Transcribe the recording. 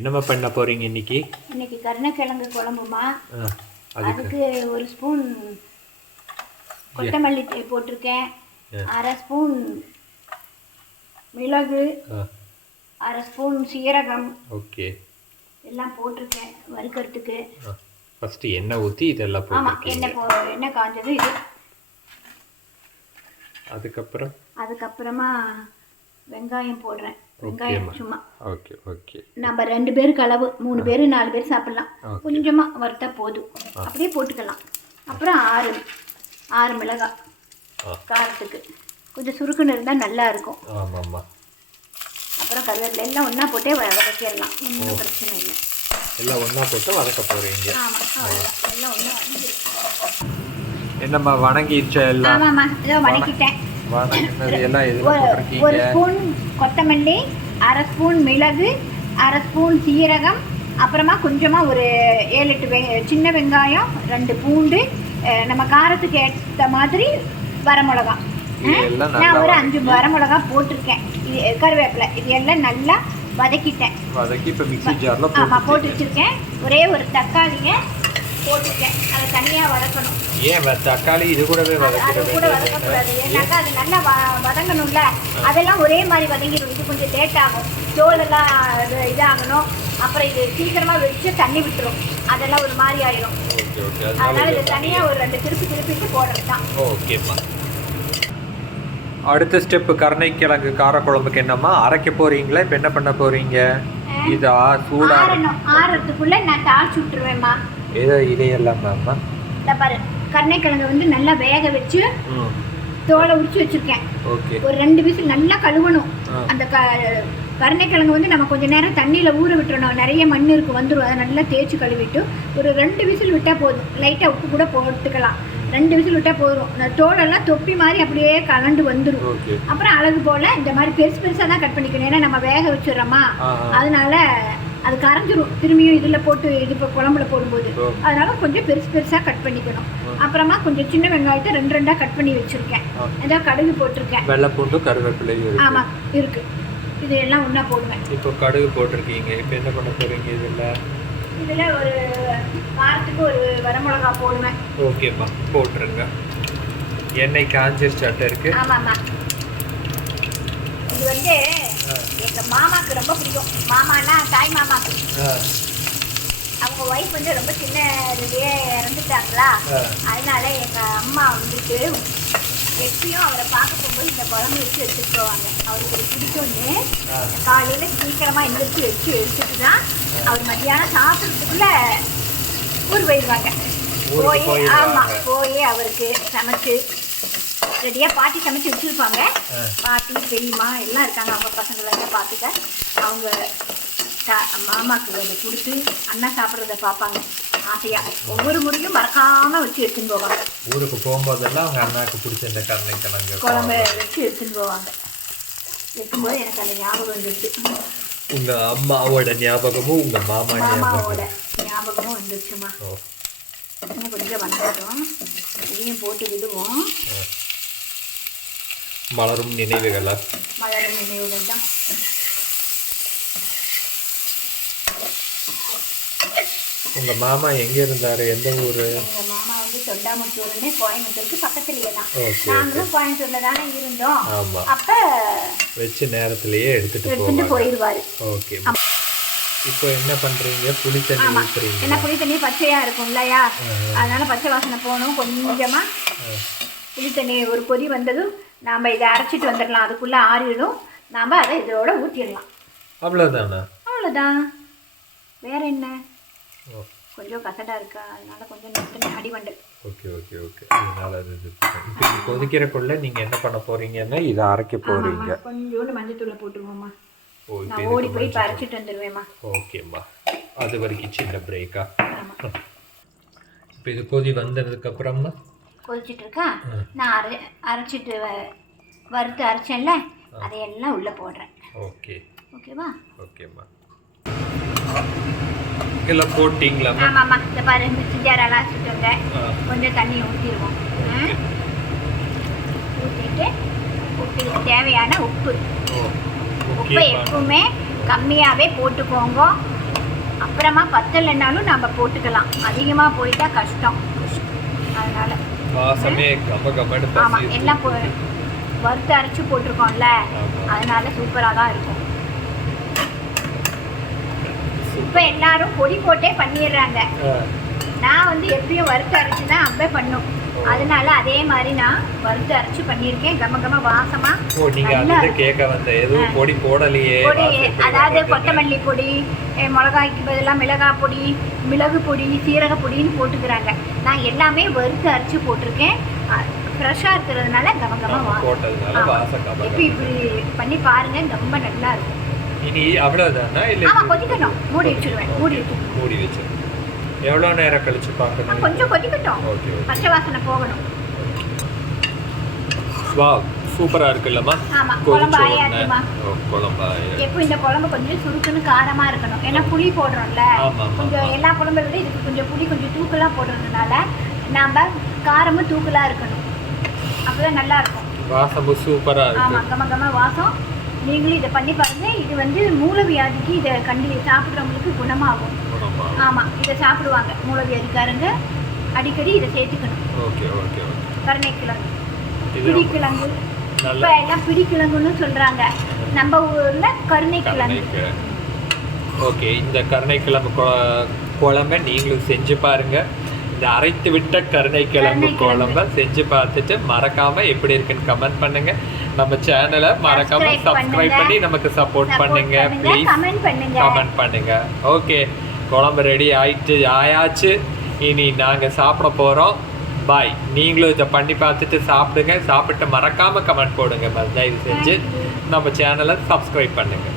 என்னம்மா பண்ண போறீங்க இன்னைக்கு? இன்னைக்கு கருணக்கிழங்கு குழம்புமா. அதுக்கு ஒரு ஸ்பூன் கொத்தமல்லி போட்டிருக்கேன், அரை ஸ்பூன் மிளகு, அரை ஸ்பூன் சீரகம். ஓகே, எல்லாம் போட்டிருக்கேன் வறுக்கிறதுக்கு. ஃபர்ஸ்ட் எண்ணெய் ஊற்றி இதெல்லாம் போட்டுருக்கீங்க. எண்ணெய் காஞ்சது இது. அதுக்கப்புறமா வெங்காயம் போடுறேன். வெங்காயம் சும்மா ஓகே ஓகே. நம்ம 2 பேருக்கு அளவு, 3 பேர் 4 பேர் சாப்பிடலாம். கொஞ்சமாக வறுத்தா போதும், அப்படியே போட்டுக்கலாம். அப்புறம் 6 மிளகாய் காரத்துக்கு கொஞ்சம் சுருக்குன்னு இருந்தால் நல்லா இருக்கும். ஆமாம்மா. அப்புறம் கருவேப்பிலை எல்லாம் ஒன்றா போட்டே வதக்கிடலாம், ஒன்றும் பிரச்சனை இல்லை. எல்லாம் ஒன்றா போட்டு வதக்க போகிறீங்க? ஆமாம், எல்லாம் ஒன்றா வதக்கி. என்னம்மா வணங்கிடுச்சா எல்லாம்? ஆமாம்மா, ஏதோ வதக்கிட்டேன். ஒரு ஸ்பூன் கொத்தமல்லி, அரை ஸ்பூன் மிளகு, அரை ஸ்பூன் சீரகம், அப்புறமா கொஞ்சமாக ஒரு 7-8 சின்ன வெங்காயம், 2 பூண்டு, நம்ம காரத்துக்கு ஏற்ற மாதிரி வரமிளகா. நான் ஒரு 5 வரமிளகா போட்டிருக்கேன். இது கருவேப்பிலை, இது எல்லாம் நல்லா வதக்கிட்டேன். ஆமாம், போட்டு வச்சுருக்கேன். ஒரே ஒரு தக்காளியை போட்டுருக்கேன், அதை தனியாக வதக்கணும். ஏன் தக்காளி இது கூடவே வதக்கக்கூடாது? ஏன்னாக்கா அது நல்லா வதங்கணும்ல. அதெல்லாம் ஒரே மாதிரி வதங்கிடும். இது கொஞ்சம் லேட் ஆகும், தோலெல்லாம் இதாகணும். அப்புறம் இது சீக்கிரமாக வெடிச்சு தண்ணி விட்டுரும், அதெல்லாம் ஒரு மாதிரி ஆயிடும். அதனால இது தனியாக ஒரு 2 திருப்பிட்டு போடுறது தான். ஓகேம்மா. அடுத்த ஸ்டெப்பு கருணைக்கிழங்கு காரக்குழம்புக்கு என்னம்மா அரைக்க போறீங்களா? இப்போ என்ன பண்ண போறீங்க? இதா ஆறதுக்குள்ள நான் தாளிச்சு விட்டுருவேம்மா. ஏதோ இதையெல்லாம் இந்த பாரு, கருணைக்கிழங்கு வந்து நல்லா வேக வச்சு தோலை உரிச்சு வச்சிருக்கேன். ஒரு 2 விசில் நல்லா கழுவணும். அந்த கருணைக்கிழங்கு வந்து நம்ம கொஞ்சம் நேரம் தண்ணியில் ஊற விட்டுறணும், நிறைய மண் இருக்கு வந்துடும். அதை நல்லா தேய்ச்சி கழுவிட்டு ஒரு 2 விசில் விட்டால் போதும். லைட்டாக உப்பு கூட போட்டுக்கலாம். 2 விசில் விட்டால் போதும். அந்த தோலெல்லாம் தொப்பி மாதிரி அப்படியே கலண்டு வந்துடும். அப்புறம் அழகு போல் இந்த மாதிரி பெருசாக தான் கட் பண்ணிக்கணும், ஏன்னா நம்ம வேக வச்சிடறோமா, அதனால அது கரைஞ்சிரும் திரும்பியும் இதில் போட்டு இது இப்போ குழம்புல போடும்போது. அதனால கொஞ்சம் பெருசாக கட் பண்ணிக்கணும். அப்புறமா கொஞ்சம் சின்ன வெங்காயத்தை 2 கட் பண்ணி வச்சுருக்கேன். ஏதோ கடுகு போட்டிருக்கேன், வெள்ளை பூண்டு, கருவேப்பிலை. ஆமாம் இருக்கு. இது எல்லாம் ஒன்றா போடுவேன். இப்போ கடுகு போட்டிருக்கீங்க, இப்போ என்ன பண்ண போகிறீங்க? இதில் ஒரு வாரத்துக்கு ஒரு வரமிளகா போடுவேன். ஓகேம்மா, போட்டுருங்க. எண்ணெய் காஞ்சிருச்சாட்ட இருக்கு. ஆமாம்மா, இது வந்து எங்கள் மாமாவுக்கு ரொம்ப பிடிக்கும். மாமானா தாய் மாமாவுக்கு. அவங்க ஒய்ஃப் வந்து ரொம்ப சின்ன இதுலேயே இறந்துட்டாங்களா, அதனால எங்கள் அம்மா வந்துட்டு எப்பயும் அவரை பார்க்க போகும்போது இந்த குழம்பு வச்சு எடுத்துட்டு போவாங்க. அவருக்கு ஒரு பிடிக்கும்னு காலையில் சீக்கிரமாக எந்திரிச்சு வச்சு எடுத்துட்டு தான் அவர் மத்தியானம் சாப்பிட்றதுக்குள்ள ஊர் போயிடுவாங்க. போய் அவருக்கு சமைச்சு ரெடியாக பாட்டி சமைச்சு வச்சுருப்பாங்க. பாட்டி பெரியம்மா எல்லாம் இருக்காங்க, அவங்க பசங்களெல்லாம் பார்த்துக்க. அவங்க மாமாவுக்கு அதை கொடுத்து அண்ணா சாப்பிட்றத பார்ப்பாங்க ஆசையாக. ஒவ்வொரு முறையும் மறக்காமல் வச்சு எடுத்துன்னு போவாங்க. ஊருக்கு போகும்போதெல்லாம் அவங்க அண்ணாவுக்கு பிடிச்ச இந்த கருணைக்கிழங்கு குழம்பு வச்சு எடுத்துன்னு போவாங்க. எடுக்கும்போது எனக்கு அந்த ஞாபகம் வந்துடுச்சு. உங்கள் அம்மாவோட ஞாபகமும் உங்கள் மாமாவோட ஞாபகமும் வந்துடுச்சுமா. இன்னும் கொஞ்சம் வந்தோம், இதையும் போட்டு விடுவோம். மலரும் நினைவுகளா? மலரும் நினைவுகள் தான். உங்கள் மாமா எங்கே இருந்தார்? எந்த ஊர்? எங்கள் மாமா வந்து தொண்டாமுத்தூர்னு கோயம்புத்தூருக்கு பக்கத்துலேயே தான். நாங்களும் கோயம்புத்தூரில் தானே இருந்தோம். ஆமாம், அப்போ வச்ச நேரத்துலேயே எடுத்துகிட்டு போயிடுவார். ஓகே. இப்போ என்ன பண்ணுறீங்க? புளி தண்ணி ஊற்றுறீங்க? ஏன்னா புளி தண்ணி பச்சையாக இருக்கும் இல்லையா, அதனால் பச்சை வாசனை போகணும். கொஞ்சமாக புளி தண்ணி ஒரு கொதி வந்ததும் நாம் இதை அரைச்சிட்டு வந்துடலாம். அதுக்குள்ளே ஆறிடும், நாம் அதை இதோட ஊற்றிடலாம். அவ்வளோதானா? அவ்வளோதான், வேற என்ன. கொஞ்சம் கசடாக இருக்கா, அதனால கொஞ்சம் நிறுத்தின அடிவண்டல். Okay okay okay. அதனால அது கொதிக்கிறக்குள்ள நீங்கள் என்ன பண்ண போகிறீங்கன்னா இதை அரைக்க போகிறீங்க. கொஞ்சோண்டு மஞ்சத்தூளை போட்டுருவோம்மா. நான் ஓடி போய் இப்போ அரைச்சிட்டு வந்துடுவேம்மா. ஓகேம்மா, அது வரைக்கும் சின்ன பிரேக்கா? இப்போ இது கொதி வந்ததுக்கப்புறமா கொதிச்சுட்டு இருக்கா, நான் அரைச்சிட்டு வறுத்து அரைச்சேன்ல, அதையெல்லாம் உள்ளே போடுறேன். ஓகே ஓகேவா? ஓகேம்மா, எல்லாம் போட்டிங்களா? ஆமாம்மா, இந்த பாரு மிக்ஸி ஜாரெல்லாம் வச்சுட்டு வந்தேன். கொஞ்சம் தண்ணி ஊற்றிடுவோம். ஊற்றிட்டு உப்புக்கு தேவையான உப்பு எப்பவுமே கம்மியாகவே போட்டுக்கோங்க. அப்புறமா பத்தலைன்னாலும் நம்ம போட்டுக்கலாம். அதிகமாக போயிட்டா கஷ்டம். அதனால வாசமே கம கமன்னு ஆமாம், பசி. எல்லாம் வறுத்து அரைச்சி போட்டிருக்கோம்ல, அதனால சூப்பராக தான் இருக்கும். இப்போ எல்லாரும் பொடி போட்டே பண்ணிடுறாங்க. நான் வந்து எப்படியும் வறுத்து அரைச்சி தான் அப்பவே பண்ணும். அதனால அதே மாதிரி நான் வறுத்து அரைச்சி பண்ணியிருக்கேன். கம கம வாசமா. நீங்க அந்த கேக்க வந்த எதுவும் பொடி போடலையே. அதாவது கொத்தமல்லி பொடி, மிளகாய்க்கு பதிலாக மிளகாய் பொடி, மிளகு பொடி, சீரக பொடின்னு போட்டுக்கிறாங்க. நான் எல்லாமே வறுத்து அரைச்சி போட்டிருக்கேன். ஃப்ரெஷ்ஷாக இருக்கிறதுனால கம கம போட்டதுனால வாசம் கம. இப்போ இப்படி பண்ணி பாருங்க, ரொம்ப நல்லா இருக்கும். இனி அவ்வளவுதானா இல்ல? ஆமா, கொதிக்கணும். மூடி வச்சிருவேன். மூடி வச்சு எவ்வளவு நேரம் கழிச்சு பார்க்கணும்? கொஞ்சம் கொதிக்கட்டும். ஓகே. பச்சை வாசனை போகணும். வாவ், சூப்பரா இருக்குல்லம்மா. ஆமா, குழம்பு ஆயாச்சுமா. குழம்பு ஆயா. எப்போ இந்த குழம்பு கொஞ்சம் சுருக்குன்னு காரமா இருக்கணும். ஏன்னா புளி போடுறோம்ல. கொஞ்சம் எல்லா குழம்பை விட இதுக்கு கொஞ்சம் புளி கொஞ்சம் தூக்கலா போடுறதுனால நாம காரமும் தூக்கலா இருக்கணும். அப்பதான் நல்லா இருக்கும். வாசமும் சூப்பரா இருக்கு. ஆமா, கம கம வாசம். நீங்களும் இதை பண்ணி பாருங்க. இது வந்து மூலவியாதிக்கு இதை சாப்பிட்றவங்களுக்கு குணமாகும். ஆமா, இதை சாப்பிடுவாங்க மூலவியாதிக்காரங்க. அடிக்கடி இதை சேர்த்துக்கணும். Okay okay okay. கருணைக்கிழங்கு, பிடிக்கிழங்கு, இப்போ எல்லாம் பிடிக்கிழங்குன்னு சொல்றாங்க. நம்ம ஊர்ல கருணைக்கிழங்கு. ஓகே, இந்த கருணைக்கிழங்கு குழம்பை நீங்களும் செஞ்சு பாருங்க. இந்த அரைத்து விட்ட கருணைக்கிழங்கு குழம்ப செஞ்சு பார்த்துட்டு மறக்காம எப்படி இருக்குன்னு கமெண்ட் பண்ணுங்க. நம்ம சேனலை மறக்காம சப்ஸ்கிரைப் பண்ணி நமக்கு சப்போர்ட் பண்ணுங்க. ப்ளீஸ் கமெண்ட் பண்ணுங்க. ஓகே, குழம்பு ரெடி ஆயாச்சு. இனி நாங்கள் சாப்பிட போகிறோம். பாய். நீங்களும் இதை பண்ணி பார்த்துட்டு சாப்பிடுங்க. சாப்பிட்டு மறக்காம கமெண்ட் போடுங்க. தயவு செஞ்சு நம்ம சேனலை சப்ஸ்கிரைப் பண்ணுங்க.